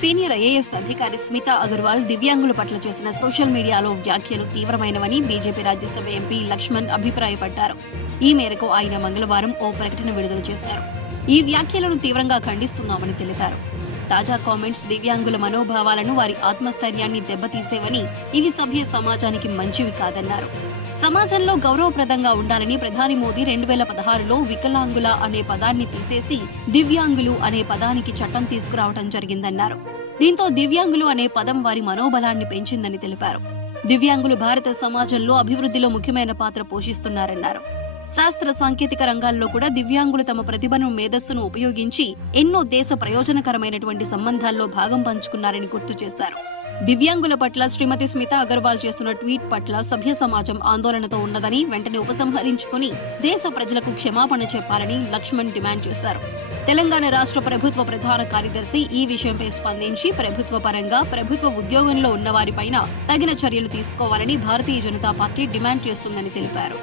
Senior IAS అధికారి స్మిత అగర్వాల్ దివ్యాంగుల పట్ల చేసిన సోషల్ మీడియాలో వ్యాఖ్యలు తీవ్రమైనవని బీజేపీ రాజ్యసభ ఎంపీ లక్ష్మణ్ అభిప్రాయపడ్డారు. ఈ మేరకు ఆయన మంగళవారం ఓ ప్రకటన విడుదల చేశారు. ఈ వ్యాఖ్యలను తీవ్రంగా ఖండిస్తున్నామని తెలిపారు. తాజా కామెంట్స్ దివ్యాంగుల మనోభావాలను వారి ఆత్మస్థైర్యాన్ని దెబ్బతీసేవని ఇవి సభ్య సమాజానికి మంచివి కాదన్నారు. సమాజంలో గౌరవప్రదంగా ఉండాలని ప్రధాని మోదీ రెండు వేల పదహారులో వికలాంగుల అనే పదాన్ని తీసేసి దివ్యాంగులు అనే పదానికి చట్టం తీసుకురావడం జరిగిందన్నారు. దీంతో దివ్యాంగులు అనే పదం వారి మనోబలాన్ని పెంచిందని తెలిపారు. దివ్యాంగులు భారత సమాజంలో అభివృద్ధిలో ముఖ్యమైన పాత్ర పోషిస్తున్నారన్నారు. శాస్త్ర సాంకేతిక రంగాల్లో కూడా దివ్యాంగులు తమ ప్రతిభను మేధస్సును ఉపయోగించి ఎన్నో దేశ ప్రయోజనకరమైనటువంటి సంబంధాల్లో భాగం పంచుకున్నారని గుర్తు చేశారు. దివ్యాంగుల పట్ల శ్రీమతి స్మిత అగర్వాల్ చేస్తున్న ట్వీట్ పట్ల సభ్య సమాజం ఆందోళనతో ఉన్నదని వెంటనే ఉపసంహరించుకుని దేశ ప్రజలకు క్షమాపణ చెప్పాలని లక్ష్మణ్ డిమాండ్ చేశారు. తెలంగాణ రాష్ట్ర ప్రభుత్వ ప్రధాన కార్యదర్శి ఈ విషయంపై స్పందించి ప్రభుత్వ పరంగా ప్రభుత్వ ఉద్యోగంలో ఉన్నవారిపైన తగిన చర్యలు తీసుకోవాలని భారతీయ జనతా పార్టీ డిమాండ్ చేస్తుందని తెలిపారు.